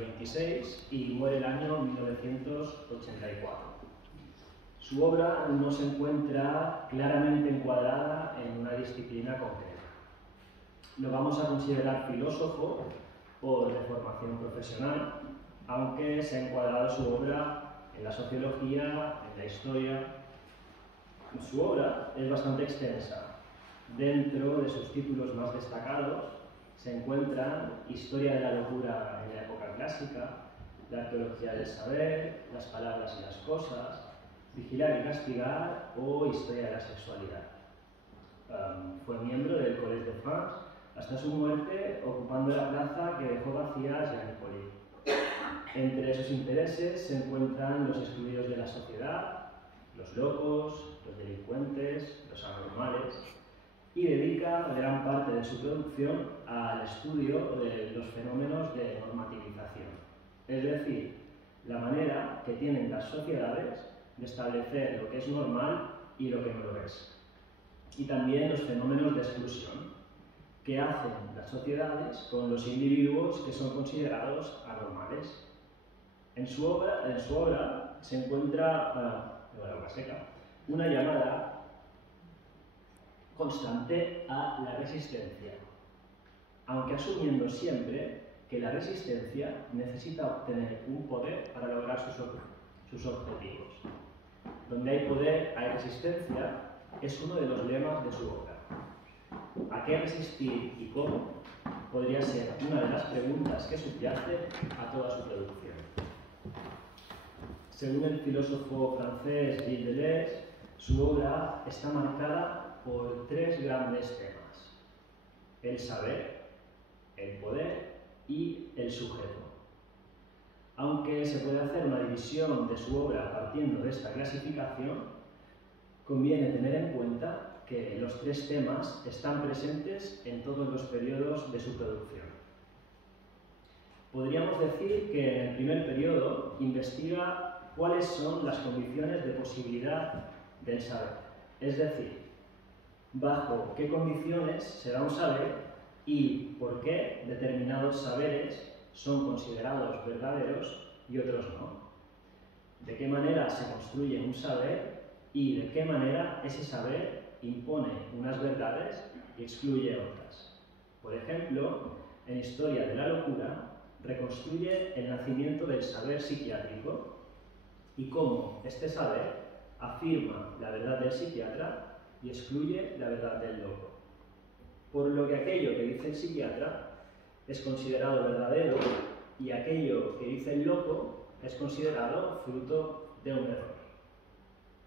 26 y muere el año 1984. Su obra no se encuentra claramente encuadrada en una disciplina concreta. Lo vamos a considerar filósofo por deformación profesional, aunque se ha encuadrado su obra en la sociología, en la historia. Su obra es bastante extensa. Dentro de sus títulos más destacados se encuentran Historia de la locura en la época clásica, La arqueología del saber, Las palabras y las cosas, Vigilar y castigar o Historia de la sexualidad. Fue miembro del Collège de France hasta su muerte, ocupando la plaza que dejó vacía Jean Hippolyte. Entre sus intereses se encuentran los excluidos de la sociedad, los locos, los delincuentes, los anormales, y dedica gran parte de su producción al estudio de los fenómenos de normativización, es decir, la manera que tienen las sociedades de establecer lo que es normal y lo que no lo es, y también los fenómenos de exclusión que hacen las sociedades con los individuos que son considerados anormales. En su obra se encuentra una llamada constante a la resistencia, aunque asumiendo siempre que la resistencia necesita obtener un poder para lograr sus objetivos. Donde hay poder, hay resistencia, es uno de los lemas de su obra. ¿A qué resistir y cómo? Podría ser una de las preguntas que subyace a toda su producción. Según el filósofo francés Gilles Deleuze, su obra está marcada por tres grandes temas: el saber, el poder y el sujeto. Aunque se puede hacer una división de su obra partiendo de esta clasificación, conviene tener en cuenta que los tres temas están presentes en todos los periodos de su producción. Podríamos decir que en el primer periodo investiga cuáles son las condiciones de posibilidad del saber, es decir, bajo qué condiciones se da un saber y por qué determinados saberes son considerados verdaderos y otros no. De qué manera se construye un saber y de qué manera ese saber impone unas verdades y excluye otras. Por ejemplo, en Historia de la locura reconstruye el nacimiento del saber psiquiátrico y cómo este saber afirma la verdad del psiquiatra y excluye la verdad del loco. Por lo que aquello que dice el psiquiatra es considerado verdadero y aquello que dice el loco es considerado fruto de un error.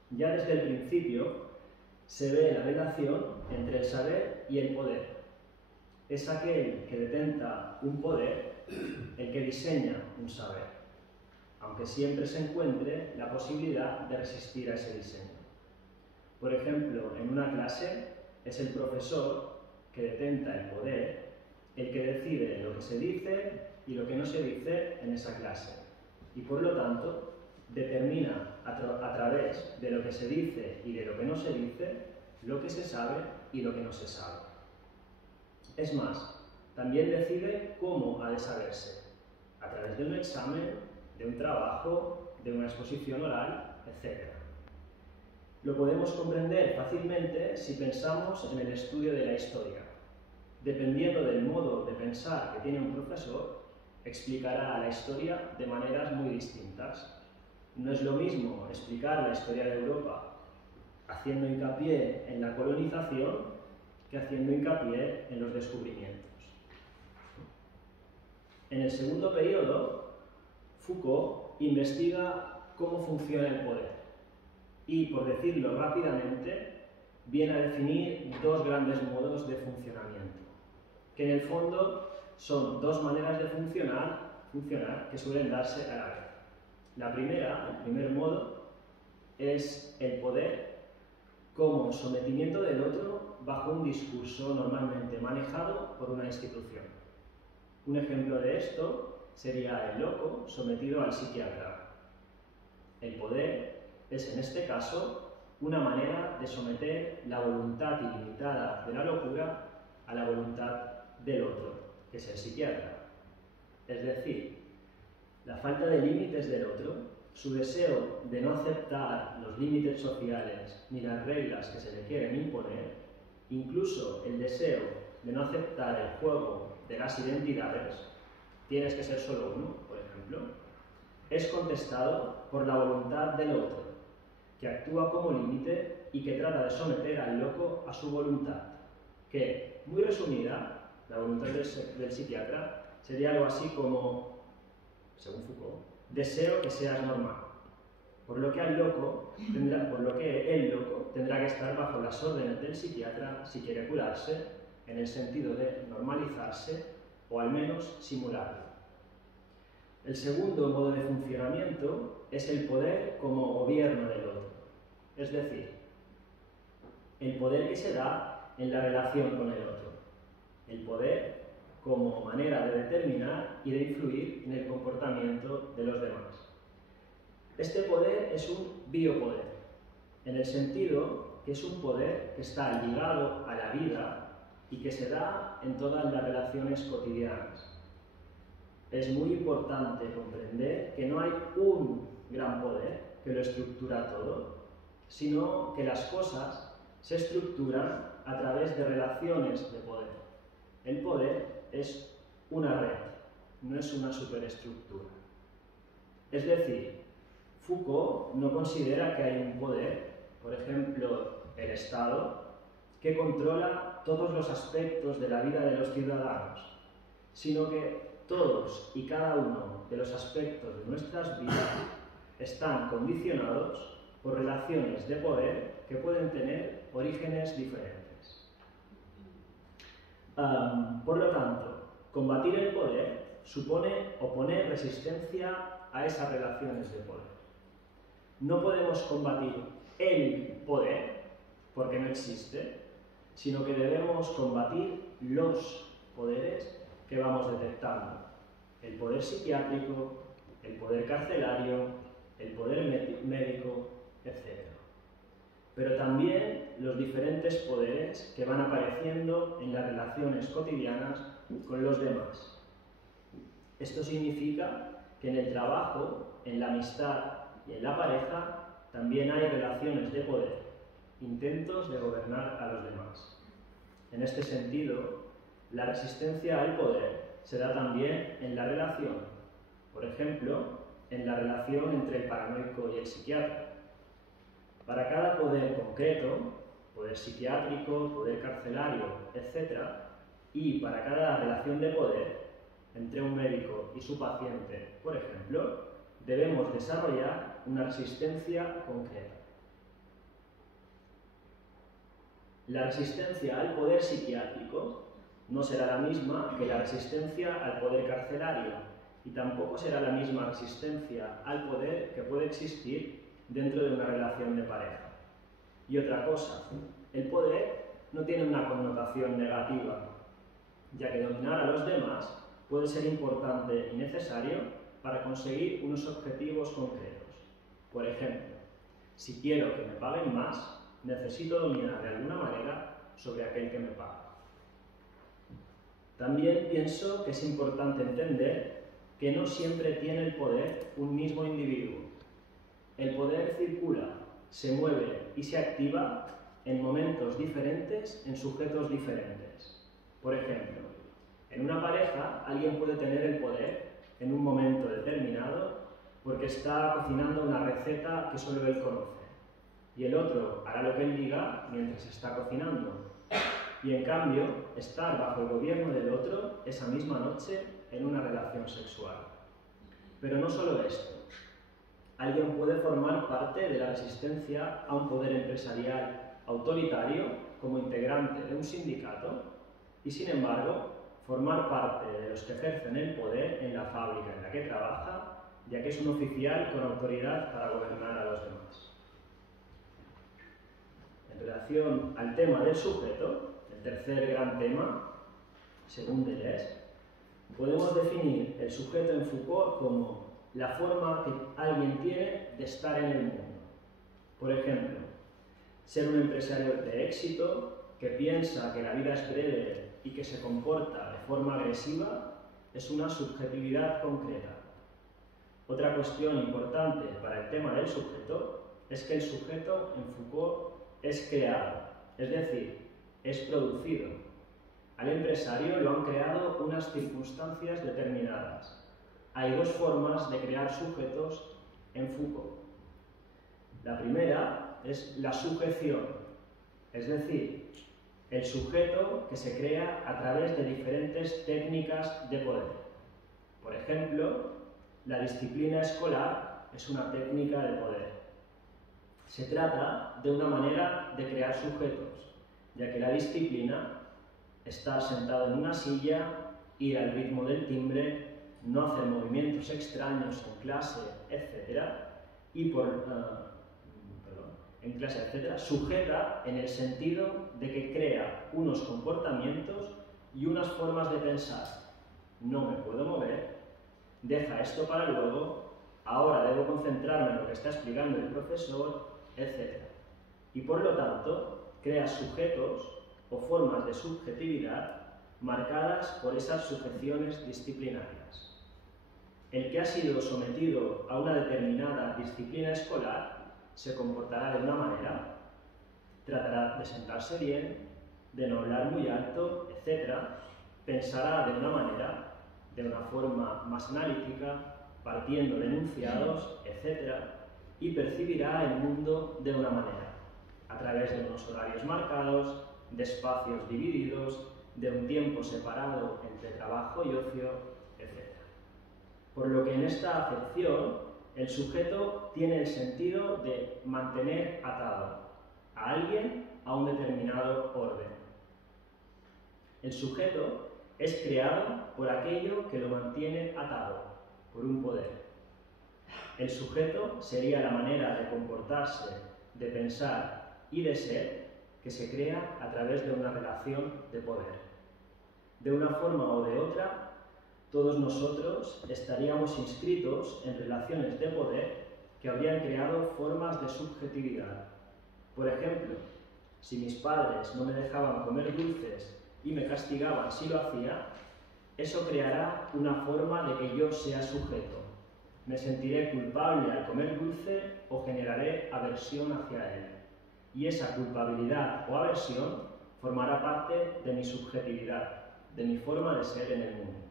Ya desde el principio se ve la relación entre el saber y el poder. Es aquel que detenta un poder el que diseña un saber, aunque siempre se encuentre la posibilidad de resistir a ese diseño. Por ejemplo, en una clase es el profesor que detenta el poder el que decide lo que se dice y lo que no se dice en esa clase, y por lo tanto determina a través de lo que se dice y de lo que no se dice lo que se sabe y lo que no se sabe. Es más, también decide cómo ha de saberse, a través de un examen, de un trabajo, de una exposición oral, etc. Lo podemos comprender fácilmente si pensamos en el estudio de la historia. Dependiendo del modo de pensar que tiene un profesor, explicará la historia de maneras muy distintas. No es lo mismo explicar la historia de Europa haciendo hincapié en la colonización que haciendo hincapié en los descubrimientos. En el segundo periodo, Foucault investiga cómo funciona el poder y, por decirlo rápidamente, viene a definir dos grandes modos de funcionamiento, que en el fondo son dos maneras de funcionar que suelen darse a la vez. La primera, el primer modo, es el poder como sometimiento del otro bajo un discurso normalmente manejado por una institución. Un ejemplo de esto sería el loco sometido al psiquiatra. El poder es, en este caso, una manera de someter la voluntad ilimitada de la locura a la voluntad del otro, que es el psiquiatra. Es decir, la falta de límites del otro, su deseo de no aceptar los límites sociales ni las reglas que se le quieren imponer, incluso el deseo de no aceptar el juego de las identidades, tienes que ser solo uno, por ejemplo, es contestado por la voluntad del otro, que actúa como límite y que trata de someter al loco a su voluntad, que, muy resumida, la voluntad del psiquiatra sería algo así como, según Foucault, deseo que seas normal, por lo que el loco tendrá que estar bajo las órdenes del psiquiatra si quiere curarse, en el sentido de normalizarse o al menos simularlo. El segundo modo de funcionamiento es el poder como gobierno del otro, es decir, el poder que se da en la relación con el otro, el poder como manera de determinar y de influir en el comportamiento de los demás. Este poder es un biopoder, en el sentido que es un poder que está ligado a la vida y que se da en todas las relaciones cotidianas. Es muy importante comprender que no hay un gran poder que lo estructura todo, sino que las cosas se estructuran a través de relaciones de poder. El poder es una red, no es una superestructura. Es decir, Foucault no considera que hay un poder, por ejemplo, el Estado, que controla todos los aspectos de la vida de los ciudadanos, sino que todos y cada uno de los aspectos de nuestras vidas están condicionados por relaciones de poder que pueden tener orígenes diferentes. Por lo tanto, combatir el poder supone oponer resistencia a esas relaciones de poder. No podemos combatir el poder, porque no existe, sino que debemos combatir los poderes que vamos detectando. El poder psiquiátrico, el poder carcelario, el poder médico, etc. Pero también los diferentes poderes que van apareciendo en las relaciones cotidianas con los demás. Esto significa que en el trabajo, en la amistad y en la pareja también hay relaciones de poder, intentos de gobernar a los demás. En este sentido, la resistencia al poder se da también en la relación, por ejemplo, en la relación entre el paranoico y el psiquiatra. Para cada poder concreto, poder psiquiátrico, poder carcelario, etc., y para cada relación de poder entre un médico y su paciente, por ejemplo, debemos desarrollar una resistencia concreta. La resistencia al poder psiquiátrico no será la misma que la resistencia al poder carcelario y tampoco será la misma resistencia al poder que puede existir dentro de una relación de pareja. Y otra cosa, el poder no tiene una connotación negativa, ya que dominar a los demás puede ser importante y necesario para conseguir unos objetivos concretos. Por ejemplo, si quiero que me paguen más, necesito dominar de alguna manera sobre aquel que me paga. También pienso que es importante entender que no siempre tiene el poder un mismo individuo. El poder circula, se mueve y se activa en momentos diferentes, en sujetos diferentes. Por ejemplo, en una pareja alguien puede tener el poder en un momento determinado porque está cocinando una receta que solo él conoce. Y el otro hará lo que él diga mientras está cocinando. Y en cambio, estar bajo el gobierno del otro esa misma noche en una relación sexual. Pero no solo esto. Alguien puede formar parte de la resistencia a un poder empresarial autoritario como integrante de un sindicato y, sin embargo, formar parte de los que ejercen el poder en la fábrica en la que trabaja, ya que es un oficial con autoridad para gobernar a los demás. En relación al tema del sujeto, el tercer gran tema, según Deleuze, podemos definir el sujeto en Foucault como la forma que alguien tiene de estar en el mundo. Por ejemplo, ser un empresario de éxito que piensa que la vida es breve y que se comporta de forma agresiva es una subjetividad concreta. Otra cuestión importante para el tema del sujeto es que el sujeto en Foucault es creado, es decir, es producido. Al empresario lo han creado unas circunstancias determinadas. Hay dos formas de crear sujetos en Foucault. La primera es la sujeción, es decir, el sujeto que se crea a través de diferentes técnicas de poder. Por ejemplo, la disciplina escolar es una técnica de poder. Se trata de una manera de crear sujetos, ya que la disciplina, estar sentado en una silla, ir al ritmo del timbre, no hacer movimientos extraños en clase, etc., sujeta en el sentido de que crea unos comportamientos y unas formas de pensar. No me puedo mover, deja esto para luego, ahora debo concentrarme en lo que está explicando el profesor, etc. Y por lo tanto, crea sujetos o formas de subjetividad marcadas por esas sujeciones disciplinarias. El que ha sido sometido a una determinada disciplina escolar se comportará de una manera, tratará de sentarse bien, de no hablar muy alto, etc. Pensará de una manera, de una forma más analítica, partiendo de enunciados, etc. Y percibirá el mundo de una manera, a través de unos horarios marcados, de espacios divididos, de un tiempo separado entre trabajo y ocio, etc. Por lo que en esta acepción, el sujeto tiene el sentido de mantener atado a alguien a un determinado orden. El sujeto es creado por aquello que lo mantiene atado, por un poder. El sujeto sería la manera de comportarse, de pensar y de ser que se crea a través de una relación de poder. De una forma o de otra, todos nosotros estaríamos inscritos en relaciones de poder que habrían creado formas de subjetividad. Por ejemplo, si mis padres no me dejaban comer dulces y me castigaban si lo hacía, eso creará una forma de que yo sea sujeto. Me sentiré culpable al comer dulce o generaré aversión hacia él. Y esa culpabilidad o aversión formará parte de mi subjetividad, de mi forma de ser en el mundo.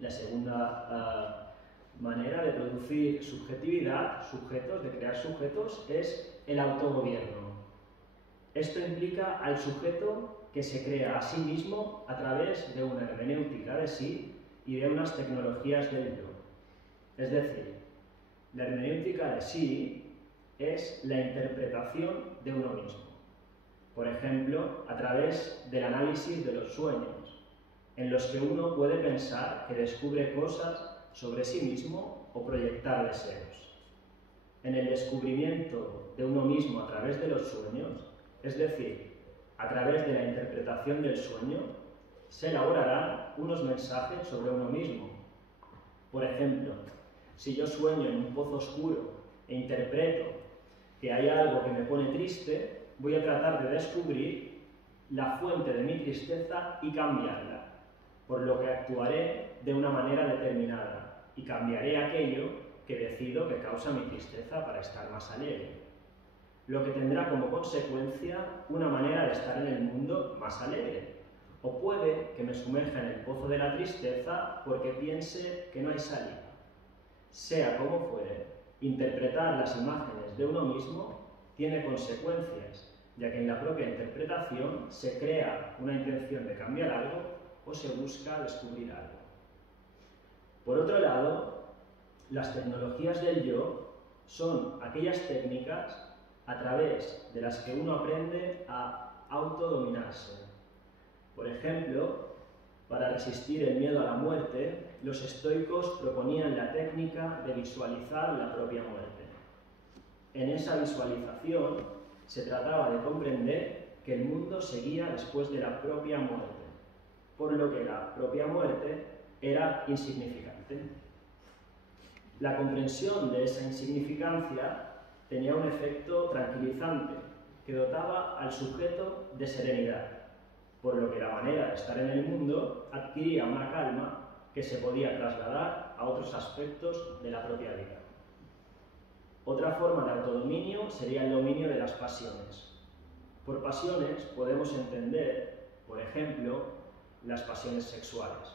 La segunda manera de producir subjetividad, sujetos, de crear sujetos, es el autogobierno. Esto implica al sujeto que se crea a sí mismo a través de una hermenéutica de sí y de unas tecnologías del yo. Es decir, la hermenéutica de sí es la interpretación de uno mismo. Por ejemplo, a través del análisis de los sueños, en los que uno puede pensar que descubre cosas sobre sí mismo o proyectar deseos. En el descubrimiento de uno mismo a través de los sueños, es decir, a través de la interpretación del sueño, se elaborarán unos mensajes sobre uno mismo. Por ejemplo, si yo sueño en un pozo oscuro e interpreto que hay algo que me pone triste, voy a tratar de descubrir la fuente de mi tristeza y cambiarla, por lo que actuaré de una manera determinada y cambiaré aquello que decido que causa mi tristeza para estar más alegre, lo que tendrá como consecuencia una manera de estar en el mundo más alegre. O puede que me sumerja en el pozo de la tristeza porque piense que no hay salida. Sea como fuere, interpretar las imágenes de uno mismo tiene consecuencias, ya que en la propia interpretación se crea una intención de cambiar algo o se busca descubrir algo. Por otro lado, las tecnologías del yo son aquellas técnicas a través de las que uno aprende a autodominarse. Por ejemplo, para resistir el miedo a la muerte, los estoicos proponían la técnica de visualizar la propia muerte. En esa visualización se trataba de comprender que el mundo seguía después de la propia muerte, por lo que la propia muerte era insignificante. La comprensión de esa insignificancia tenía un efecto tranquilizante que dotaba al sujeto de serenidad, por lo que la manera de estar en el mundo adquiría una calma que se podía trasladar a otros aspectos de la propia vida. Otra forma de autodominio sería el dominio de las pasiones. Por pasiones podemos entender, por ejemplo, las pasiones sexuales.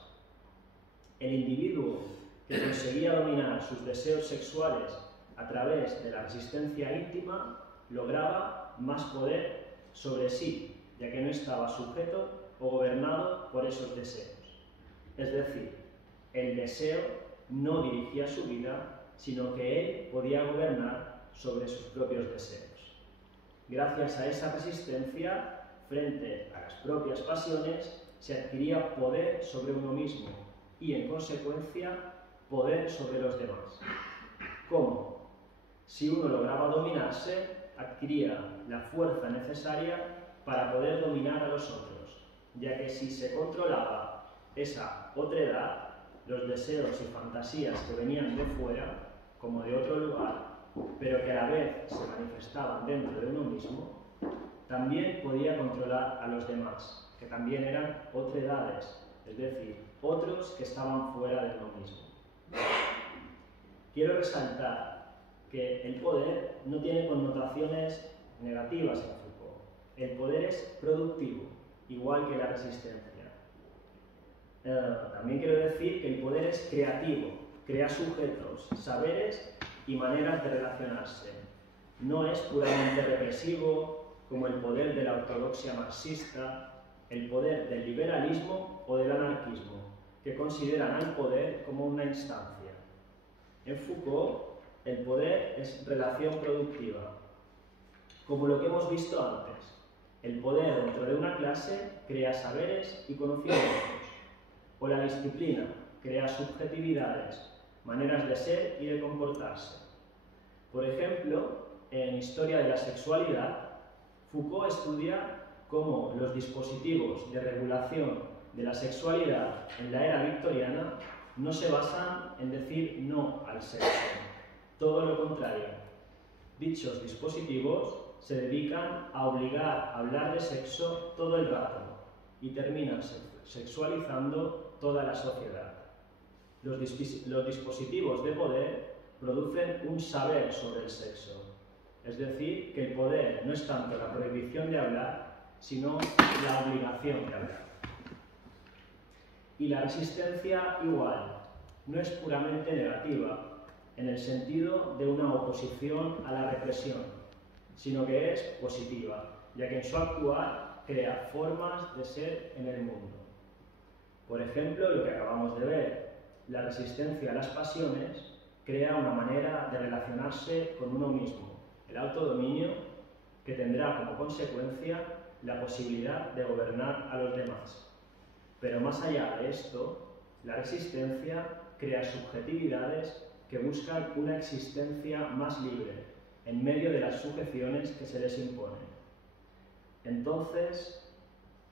El individuo que conseguía dominar sus deseos sexuales a través de la resistencia íntima lograba más poder sobre sí, ya que no estaba sujeto o gobernado por esos deseos. Es decir, el deseo no dirigía su vida, sino que él podía gobernar sobre sus propios deseos. Gracias a esa resistencia frente a las propias pasiones, se adquiría poder sobre uno mismo y, en consecuencia, poder sobre los demás. ¿Cómo? Si uno lograba dominarse, adquiría la fuerza necesaria para poder dominar a los otros, ya que si se controlaba esa otredad, los deseos y fantasías que venían de fuera, como de otro lugar, pero que a la vez se manifestaban dentro de uno mismo, también podía controlar a los demás, que también eran otredades, es decir, otros que estaban fuera de uno mismo. Quiero resaltar que el poder no tiene connotaciones negativas en Foucault. El poder es productivo, igual que la resistencia. También quiero decir que el poder es creativo, crea sujetos, saberes y maneras de relacionarse. No es puramente represivo, como el poder de la ortodoxia marxista, el poder del liberalismo o del anarquismo, que consideran al poder como una instancia. En Foucault, el poder es relación productiva, como lo que hemos visto antes. El poder dentro de una clase crea saberes y conocimientos, o la disciplina crea subjetividades, maneras de ser y de comportarse. Por ejemplo, en Historia de la Sexualidad, Foucault estudia cómo los dispositivos de regulación de la sexualidad en la era victoriana no se basan en decir no al sexo, todo lo contrario. Dichos dispositivos se dedican a obligar a hablar de sexo todo el rato y terminan sexualizando toda la sociedad. Los dispositivos de poder producen un saber sobre el sexo, es decir, que el poder no es tanto la prohibición de hablar, sino la obligación de hablar. Y la resistencia igual, no es puramente negativa, en el sentido de una oposición a la represión, sino que es positiva, ya que en su actuar crea formas de ser en el mundo. Por ejemplo, lo que acabamos de ver, la resistencia a las pasiones crea una manera de relacionarse con uno mismo, el autodominio, que tendrá como consecuencia la posibilidad de gobernar a los demás. Pero más allá de esto, la resistencia crea subjetividades que buscan una existencia más libre, en medio de las sujeciones que se les imponen. Entonces,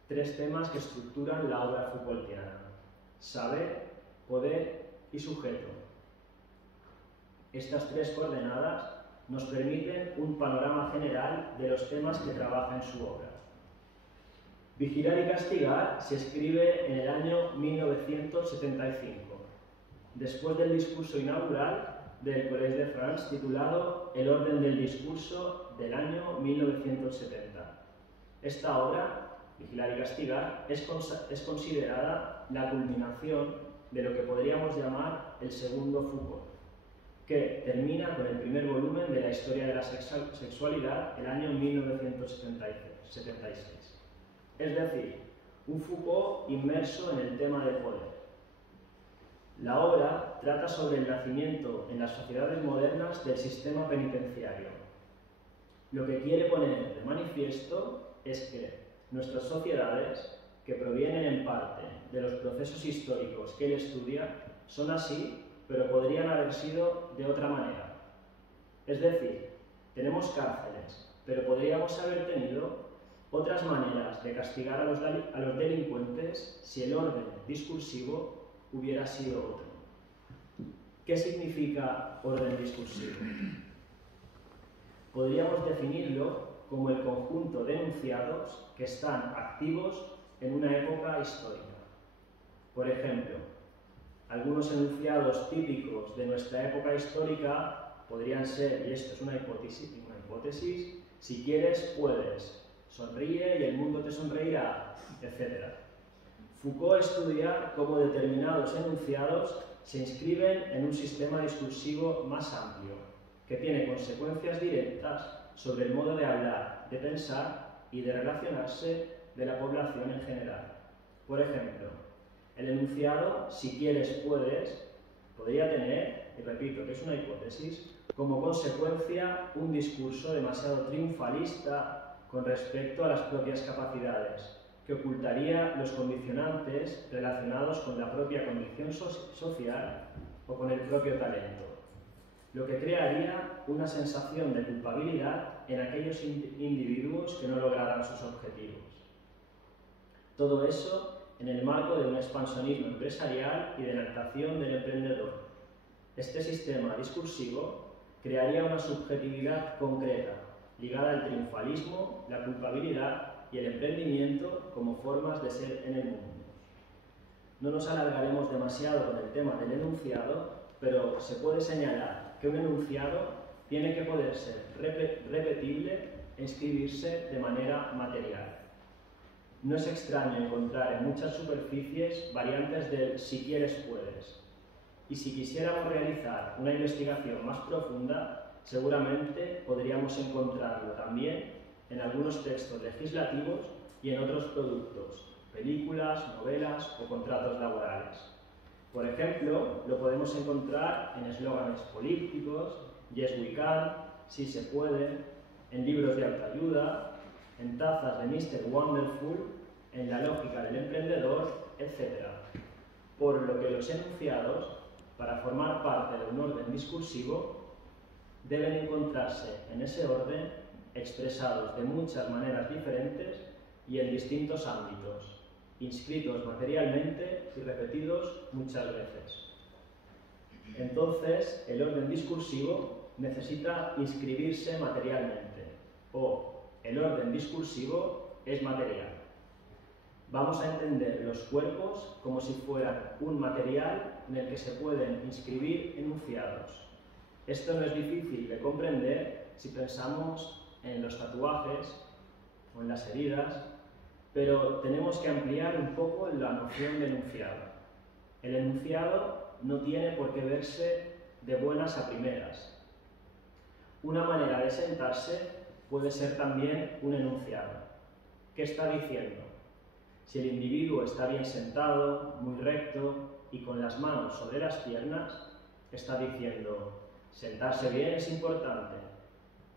tres temas que estructuran la obra Foucaultiana: saber, poder y sujeto. Estas tres coordenadas nos permiten un panorama general de los temas que trabaja en su obra. Vigilar y castigar se escribe en el año 1975, después del discurso inaugural del Collège de France titulado El orden del discurso del año 1970. Esta obra, Vigilar y castigar, es considerada la culminación de lo que podríamos llamar el segundo Foucault, que termina con el primer volumen de la Historia de la Sexualidad el año 1976. Es decir, un Foucault inmerso en el tema del poder. La obra trata sobre el nacimiento en las sociedades modernas del sistema penitenciario. Lo que quiere poner de manifiesto es que nuestras sociedades, que provienen en parte de los procesos históricos que él estudia, son así, pero podrían haber sido de otra manera. Es decir, tenemos cárceles, pero podríamos haber tenido otras maneras de castigar a los delincuentes si el orden discursivo hubiera sido otro. ¿Qué significa orden discursivo? Podríamos definirlo como el conjunto de enunciados que están activos en una época histórica. Por ejemplo, Algunos enunciados típicos de nuestra época histórica podrían ser, y esto es una hipótesis, si quieres, puedes, sonríe y el mundo te sonreirá, etc. Foucault estudia cómo determinados enunciados se inscriben en un sistema discursivo más amplio, que tiene consecuencias directas sobre el modo de hablar, de pensar y de relacionarse de la población en general. Por ejemplo, el enunciado si quieres, puedes, podría tener, y repito que es una hipótesis, como consecuencia un discurso demasiado triunfalista con respecto a las propias capacidades, que ocultaría los condicionantes relacionados con la propia condición social o con el propio talento, lo que crearía una sensación de culpabilidad en aquellos individuos que no lograran sus objetivos. Todo eso en el marco de un expansionismo empresarial y de enaltación del emprendedor. Este sistema discursivo crearía una subjetividad concreta, ligada al triunfalismo, la culpabilidad y el emprendimiento como formas de ser en el mundo. No nos alargaremos demasiado con el tema del enunciado, pero se puede señalar que un enunciado tiene que poder ser repetible e inscribirse de manera material. No es extraño encontrar en muchas superficies variantes del si quieres puedes. Y si quisiéramos realizar una investigación más profunda, seguramente podríamos encontrarlo también en algunos textos legislativos y en otros productos, películas, novelas o contratos laborales. Por ejemplo, lo podemos encontrar en eslóganes políticos, Yes we can, Sí se puede, en libros de autoayuda, en tazas de Mr. Wonderful, en la lógica del emprendedor, etc. Por lo que los enunciados, para formar parte de un orden discursivo, deben encontrarse en ese orden expresados de muchas maneras diferentes y en distintos ámbitos, inscritos materialmente y repetidos muchas veces. Entonces, el orden discursivo necesita inscribirse materialmente, o el orden discursivo es material. Vamos a entender los cuerpos como si fueran un material en el que se pueden inscribir enunciados. Esto no es difícil de comprender si pensamos en los tatuajes o en las heridas, pero tenemos que ampliar un poco la noción de enunciado. El enunciado no tiene por qué verse de buenas a primeras. Una manera de sentarse puede ser también un enunciado. ¿Qué está diciendo? Si el individuo está bien sentado, muy recto y con las manos sobre las piernas, está diciendo: sentarse bien es importante,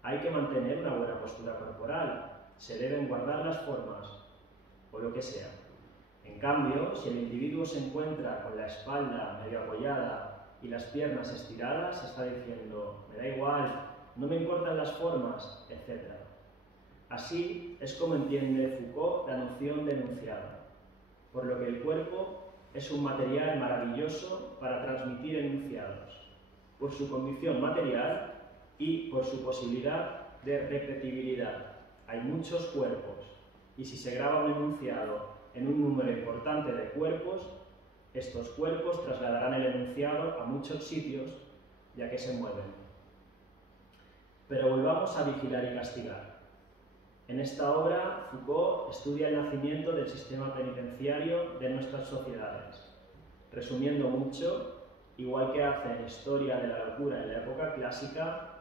hay que mantener una buena postura corporal, se deben guardar las formas, o lo que sea. En cambio, si el individuo se encuentra con la espalda medio apoyada y las piernas estiradas, está diciendo: me da igual, no me importan las formas, etc. Así es como entiende Foucault la noción de enunciado, por lo que el cuerpo es un material maravilloso para transmitir enunciados, por su condición material y por su posibilidad de repetibilidad. Hay muchos cuerpos, y si se graba un enunciado en un número importante de cuerpos, estos cuerpos trasladarán el enunciado a muchos sitios, ya que se mueven. Pero volvamos a vigilar y castigar. En esta obra, Foucault estudia el nacimiento del sistema penitenciario de nuestras sociedades. Resumiendo mucho, igual que hace en Historia de la locura en la época clásica,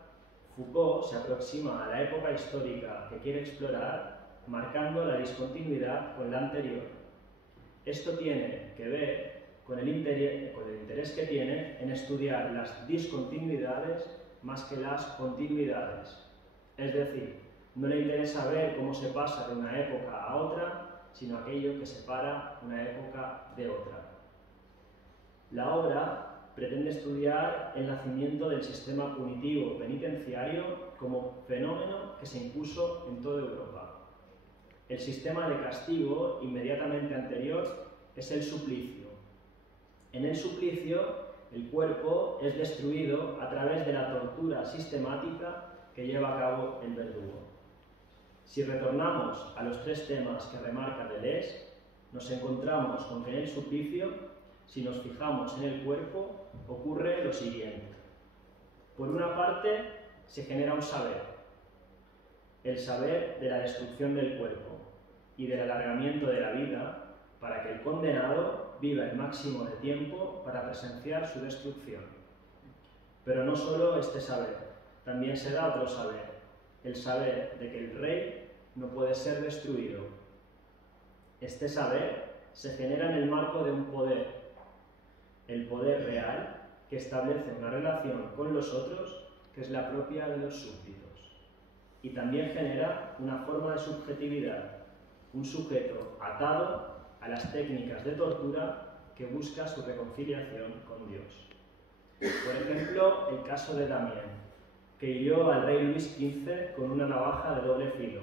Foucault se aproxima a la época histórica que quiere explorar, marcando la discontinuidad con la anterior. Esto tiene que ver con el interés que tiene en estudiar las discontinuidades más que las continuidades. Es decir, no le interesa ver cómo se pasa de una época a otra, sino aquello que separa una época de otra. La obra pretende estudiar el nacimiento del sistema punitivo penitenciario como fenómeno que se impuso en toda Europa. El sistema de castigo inmediatamente anterior es el suplicio. En el suplicio, el cuerpo es destruido a través de la tortura sistemática que lleva a cabo el verdugo. Si retornamos a los tres temas que remarca Deleuze, nos encontramos con que en el suplicio si nos fijamos en el cuerpo, ocurre lo siguiente. Por una parte, se genera un saber, el saber de la destrucción del cuerpo y del alargamiento de la vida para que el condenado viva el máximo de tiempo para presenciar su destrucción. Pero no solo este saber, también se da otro saber, el saber de que el rey no puede ser destruido. Este saber se genera en el marco de un poder, el poder real que establece una relación con los otros que es la propia de los súbditos. Y también genera una forma de subjetividad, un sujeto atado a las técnicas de tortura que busca su reconciliación con Dios. Por ejemplo, el caso de Damien, que hirió al rey Luis XV con una navaja de doble filo.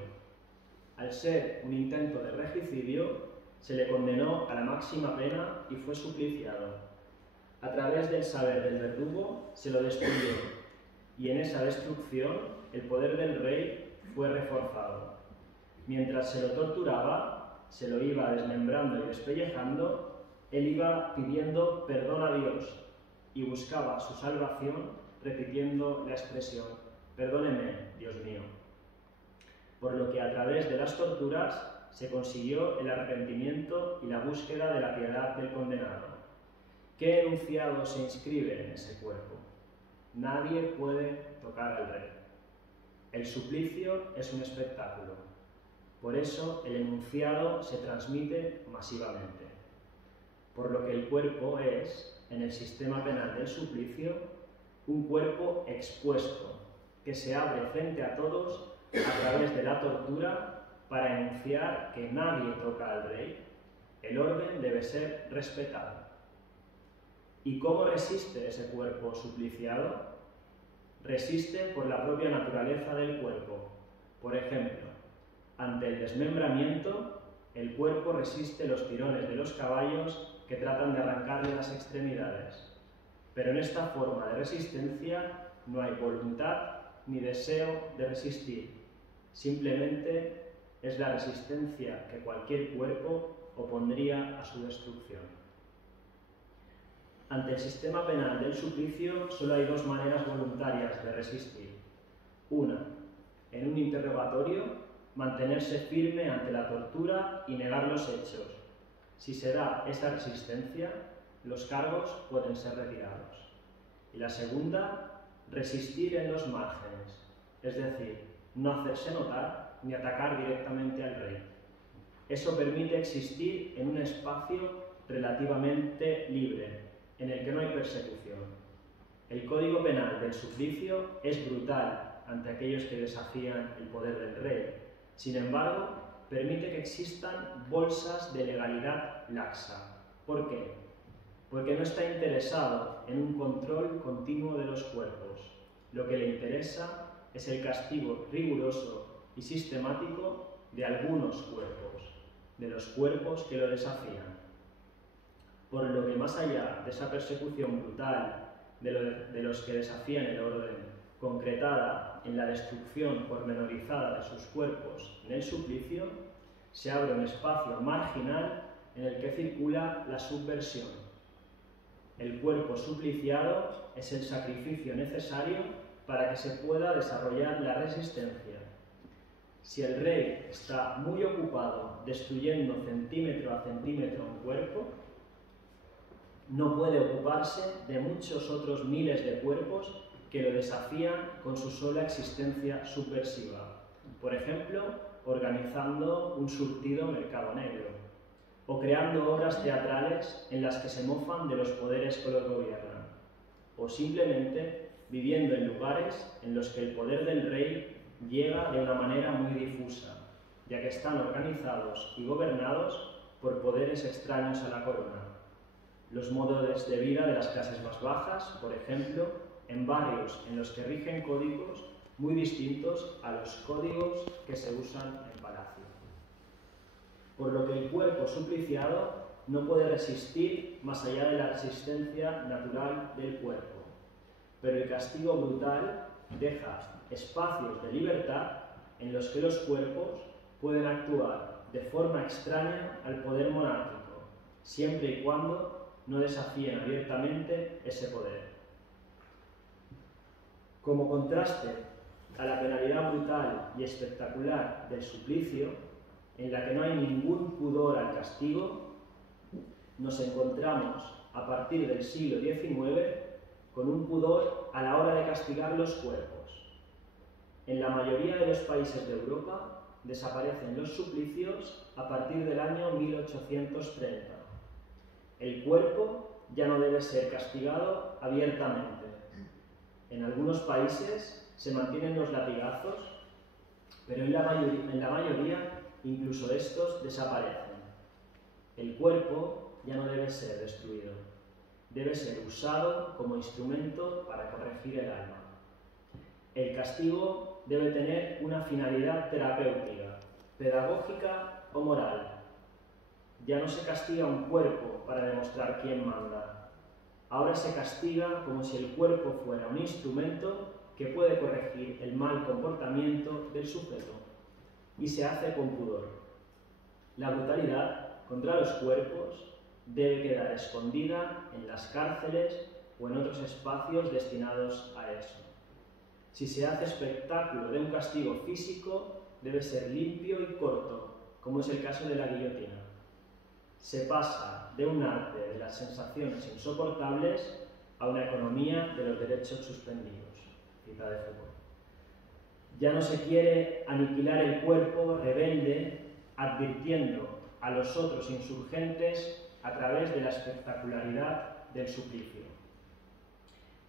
Al ser un intento de regicidio, se le condenó a la máxima pena y fue supliciado. A través del saber del verdugo se lo destruyó, y en esa destrucción el poder del rey fue reforzado. Mientras se lo torturaba, se lo iba desmembrando y despellejando, él iba pidiendo perdón a Dios y buscaba su salvación repitiendo la expresión: perdóneme, Dios mío. Por lo que a través de las torturas se consiguió el arrepentimiento y la búsqueda de la piedad del condenado. ¿Qué enunciado se inscribe en ese cuerpo? Nadie puede tocar al rey. El suplicio es un espectáculo. Por eso el enunciado se transmite masivamente. Por lo que el cuerpo es, en el sistema penal del suplicio, un cuerpo expuesto, que se abre frente a todos a través de la tortura para enunciar que nadie toca al rey. El orden debe ser respetado. ¿Y cómo resiste ese cuerpo supliciado? Resiste por la propia naturaleza del cuerpo. Por ejemplo, ante el desmembramiento, el cuerpo resiste los tirones de los caballos que tratan de arrancarle las extremidades. Pero en esta forma de resistencia no hay voluntad ni deseo de resistir. Simplemente es la resistencia que cualquier cuerpo opondría a su destrucción. Ante el sistema penal del suplicio solo hay dos maneras voluntarias de resistir. Una, en un interrogatorio, mantenerse firme ante la tortura y negar los hechos. Si se da esta resistencia, los cargos pueden ser retirados. Y la segunda, resistir en los márgenes, es decir, no hacerse notar ni atacar directamente al rey. Eso permite existir en un espacio relativamente libre, en el que no hay persecución. El Código Penal del suplicio es brutal ante aquellos que desafían el poder del rey. Sin embargo, permite que existan bolsas de legalidad laxa. ¿Por qué? Porque no está interesado en un control continuo de los cuerpos. Lo que le interesa es el castigo riguroso y sistemático de algunos cuerpos, de los cuerpos que lo desafían. Por lo que más allá de esa persecución brutal de los que desafían el orden, concretada en la destrucción pormenorizada de sus cuerpos en el suplicio, se abre un espacio marginal en el que circula la subversión. El cuerpo supliciado es el sacrificio necesario para que se pueda desarrollar la resistencia. Si el rey está muy ocupado destruyendo centímetro a centímetro un cuerpo, no puede ocuparse de muchos otros miles de cuerpos que lo desafían con su sola existencia subversiva. Por ejemplo, organizando un surtido mercado negro, o creando obras teatrales en las que se mofan de los poderes que los gobiernan, o simplemente viviendo en lugares en los que el poder del rey llega de una manera muy difusa, ya que están organizados y gobernados por poderes extraños a la corona. Los modos de vida de las clases más bajas, por ejemplo, en barrios en los que rigen códigos muy distintos a los códigos que se usan en palacio. Por lo que el cuerpo supliciado no puede resistir más allá de la resistencia natural del cuerpo. Pero el castigo brutal deja espacios de libertad en los que los cuerpos pueden actuar de forma extraña al poder monárquico, siempre y cuando no desafíen abiertamente ese poder. Como contraste a la penalidad brutal y espectacular del suplicio, en la que no hay ningún pudor al castigo, nos encontramos a partir del siglo XIX con un pudor a la hora de castigar los cuerpos. En la mayoría de los países de Europa desaparecen los suplicios a partir del año 1830. El cuerpo ya no debe ser castigado abiertamente. En algunos países se mantienen los latigazos, pero en la mayoría incluso estos desaparecen. El cuerpo ya no debe ser destruido, debe ser usado como instrumento para corregir el alma. El castigo debe tener una finalidad terapéutica, pedagógica o moral. Ya no se castiga un cuerpo para demostrar quién manda. Ahora se castiga como si el cuerpo fuera un instrumento que puede corregir el mal comportamiento del sujeto, y se hace con pudor. La brutalidad contra los cuerpos debe quedar escondida en las cárceles o en otros espacios destinados a eso. Si se hace espectáculo de un castigo físico, debe ser limpio y corto, como es el caso de la guillotina. Se pasa de un arte de las sensaciones insoportables a una economía de los derechos suspendidos. Cita de Foucault. Ya no se quiere aniquilar el cuerpo rebelde advirtiendo a los otros insurgentes a través de la espectacularidad del suplicio.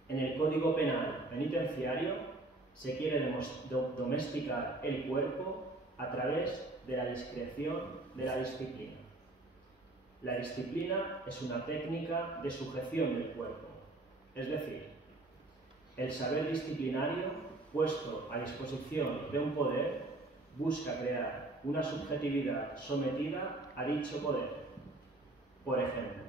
En el Código Penal Penitenciario se quiere domesticar el cuerpo a través de la discreción de la disciplina. La disciplina es una técnica de sujeción del cuerpo, es decir, el saber disciplinario puesto a disposición de un poder busca crear una subjetividad sometida a dicho poder. Por ejemplo,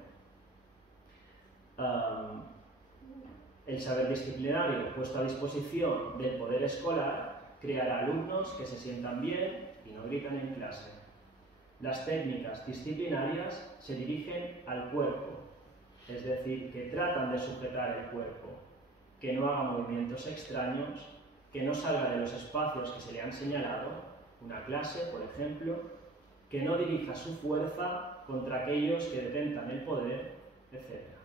el saber disciplinario puesto a disposición del poder escolar creará alumnos que se sientan bien y no gritan en clase. Las técnicas disciplinarias se dirigen al cuerpo, es decir, que tratan de sujetar el cuerpo, que no haga movimientos extraños, que no salga de los espacios que se le han señalado, una clase, por ejemplo, que no dirija su fuerza contra aquellos que detentan el poder, etc.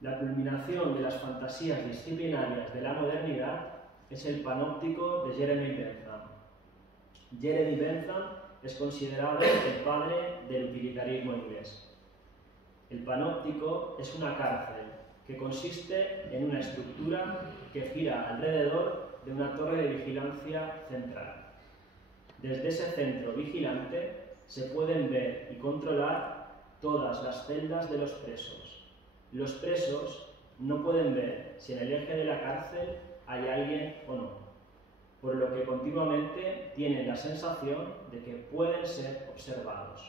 La culminación de las fantasías disciplinarias de la modernidad es el panóptico de Jeremy Bentham. Jeremy Bentham es considerado el padre del utilitarismo inglés. El panóptico es una cárcel que consiste en una estructura que gira alrededor de una torre de vigilancia central. Desde ese centro vigilante se pueden ver y controlar todas las celdas de los presos. Los presos no pueden ver si en el eje de la cárcel hay alguien o no, por lo que continuamente tienen la sensación de que pueden ser observados.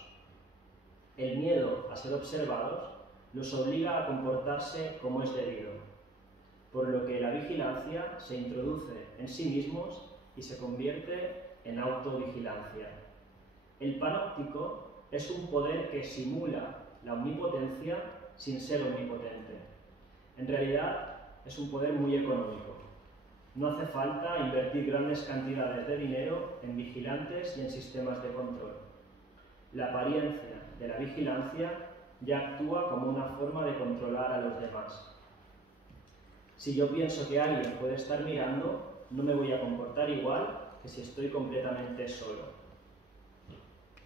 El miedo a ser observados los obliga a comportarse como es debido, por lo que la vigilancia se introduce en sí mismos y se convierte en autovigilancia. El panóptico es un poder que simula la omnipotencia sin ser omnipotente. En realidad es un poder muy económico. No hace falta invertir grandes cantidades de dinero en vigilantes y en sistemas de control. La apariencia de la vigilancia ya actúa como una forma de controlar a los demás. Si yo pienso que alguien puede estar mirando, no me voy a comportar igual que si estoy completamente solo.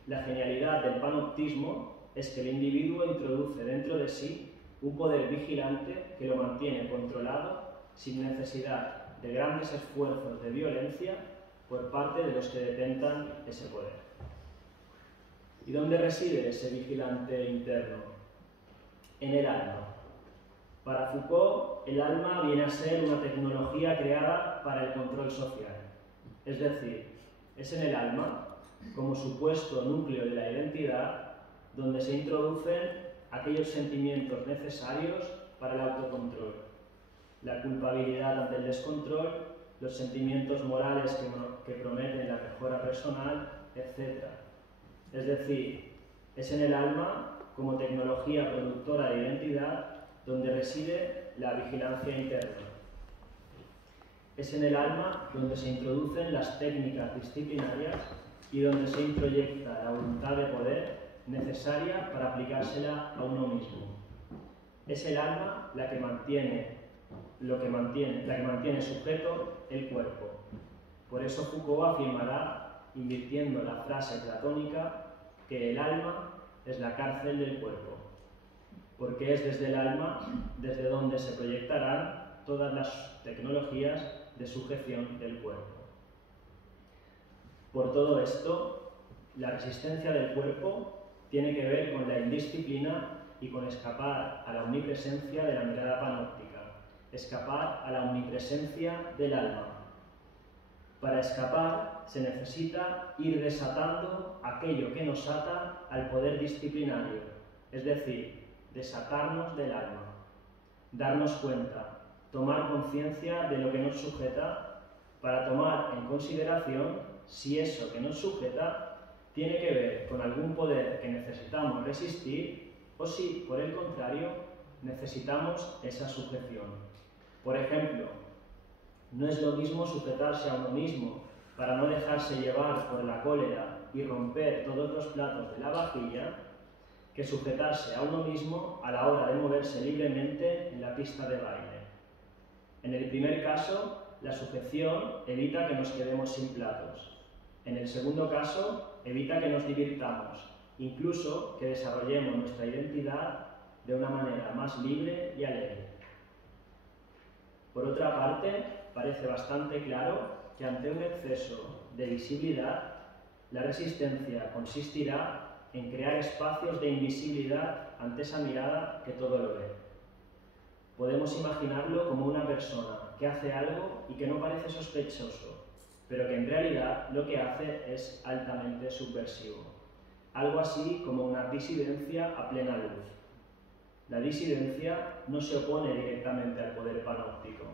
La genialidad del panoptismo es que el individuo introduce dentro de sí un poder vigilante que lo mantiene controlado sin necesidad de grandes esfuerzos de violencia por parte de los que detentan ese poder. ¿Y dónde reside ese vigilante interno? En el alma. Para Foucault, el alma viene a ser una tecnología creada para el control social. Es decir, es en el alma, como supuesto núcleo de la identidad, donde se introducen aquellos sentimientos necesarios para el autocontrol. La culpabilidad ante el descontrol, los sentimientos morales que prometen la mejora personal, etc. Es decir, es en el alma como tecnología productora de identidad donde reside la vigilancia interna. Es en el alma donde se introducen las técnicas disciplinarias y donde se introyecta la voluntad de poder necesaria para aplicársela a uno mismo. Es el alma la que mantiene sujeto el cuerpo. Por eso Foucault afirmará, invirtiendo la frase platónica, que el alma es la cárcel del cuerpo, porque es desde el alma desde donde se proyectarán todas las tecnologías de sujeción del cuerpo. Por todo esto, la resistencia del cuerpo tiene que ver con la indisciplina y con escapar a la omnipresencia de la mirada panóptica, escapar a la omnipresencia del alma. Para escapar se necesita ir desatando aquello que nos ata al poder disciplinario, es decir, desatarnos del alma, darnos cuenta, tomar conciencia de lo que nos sujeta para tomar en consideración si eso que nos sujeta tiene que ver con algún poder que necesitamos resistir o si, por el contrario, necesitamos esa sujeción. Por ejemplo, no es lo mismo sujetarse a uno mismo para no dejarse llevar por la cólera y romper todos los platos de la vajilla que sujetarse a uno mismo a la hora de moverse libremente en la pista de baile. En el primer caso, la sujeción evita que nos quedemos sin platos. En el segundo caso, evita que nos divirtamos, incluso que desarrollemos nuestra identidad de una manera más libre y alegre. Por otra parte, parece bastante claro que ante un exceso de visibilidad, la resistencia consistirá en crear espacios de invisibilidad ante esa mirada que todo lo ve. Podemos imaginarlo como una persona que hace algo y que no parece sospechoso, pero que en realidad lo que hace es altamente subversivo. Algo así como una disidencia a plena luz. La disidencia no se opone directamente al poder panóptico,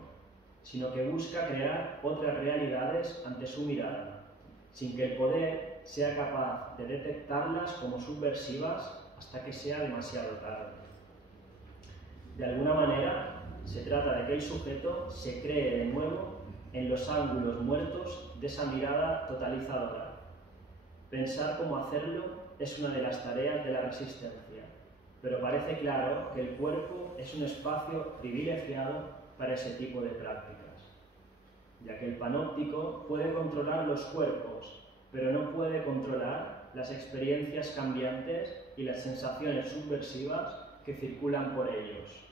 sino que busca crear otras realidades ante su mirada, sin que el poder sea capaz de detectarlas como subversivas hasta que sea demasiado tarde. De alguna manera, se trata de que el sujeto se cree de nuevo en los ángulos muertos de esa mirada totalizadora. Pensar cómo hacerlo es una de las tareas de la resistencia, pero parece claro que el cuerpo es un espacio privilegiado para ese tipo de prácticas, ya que el panóptico puede controlar los cuerpos, pero no puede controlar las experiencias cambiantes y las sensaciones subversivas que circulan por ellos.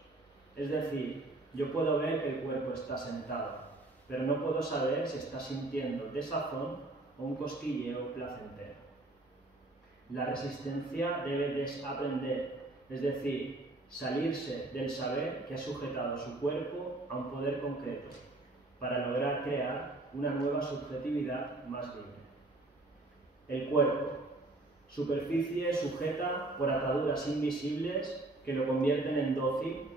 Es decir, yo puedo ver que el cuerpo está sentado, pero no puedo saber si está sintiendo desazón o un cosquilleo placentero. La resistencia debe desaprender, es decir, salirse del saber que ha sujetado su cuerpo a un poder concreto, para lograr crear una nueva subjetividad más libre. El cuerpo, superficie sujeta por ataduras invisibles que lo convierten en dócil,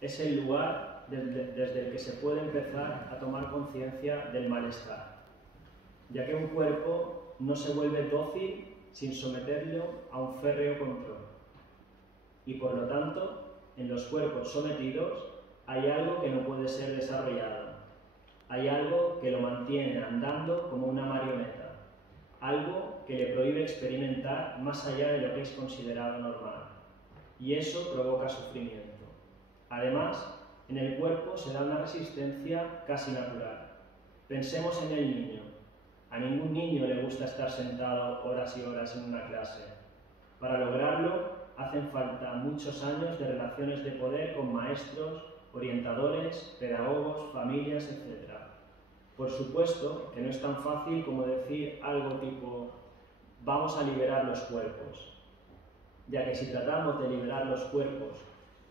es el lugar desde el que se puede empezar a tomar conciencia del malestar, ya que un cuerpo no se vuelve dócil sin someterlo a un férreo control. Y por lo tanto, en los cuerpos sometidos hay algo que no puede ser desarrollado, hay algo que lo mantiene andando como una marioneta, algo que le prohíbe experimentar más allá de lo que es considerado normal, y eso provoca sufrimiento. Además, en el cuerpo se da una resistencia casi natural. Pensemos en el niño. A ningún niño le gusta estar sentado horas y horas en una clase. Para lograrlo, hacen falta muchos años de relaciones de poder con maestros, orientadores, pedagogos, familias, etc. Por supuesto que no es tan fácil como decir algo tipo «vamos a liberar los cuerpos», ya que si tratamos de liberar los cuerpos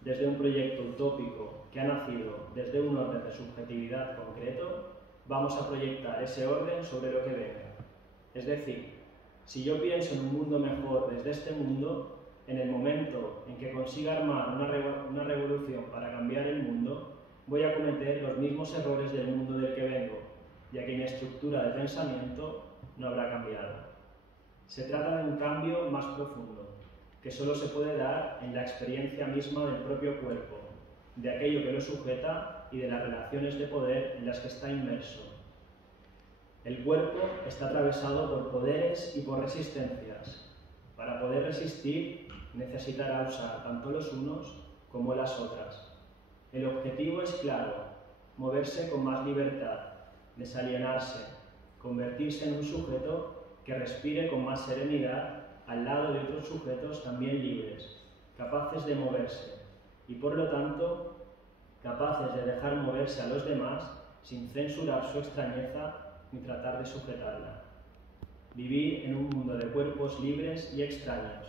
desde un proyecto utópico que ha nacido desde un orden de subjetividad concreto, vamos a proyectar ese orden sobre lo que venga. Es decir, si yo pienso en un mundo mejor desde este mundo, en el momento en que consiga armar una revolución para cambiar el mundo, voy a cometer los mismos errores del mundo del que vengo, ya que mi estructura de pensamiento no habrá cambiado. Se trata de un cambio más profundo. que solo se puede dar en la experiencia misma del propio cuerpo, de aquello que lo sujeta y de las relaciones de poder en las que está inmerso. El cuerpo está atravesado por poderes y por resistencias. Para poder resistir, necesitará usar tanto los unos como las otras. El objetivo es claro: moverse con más libertad, desalienarse, convertirse en un sujeto que respire con más serenidad al lado de otros sujetos también libres, capaces de moverse y, por lo tanto, capaces de dejar moverse a los demás sin censurar su extrañeza ni tratar de sujetarla. Vivir en un mundo de cuerpos libres y extraños,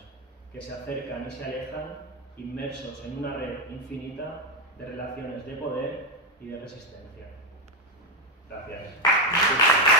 que se acercan y se alejan, inmersos en una red infinita de relaciones de poder y de resistencia. Gracias.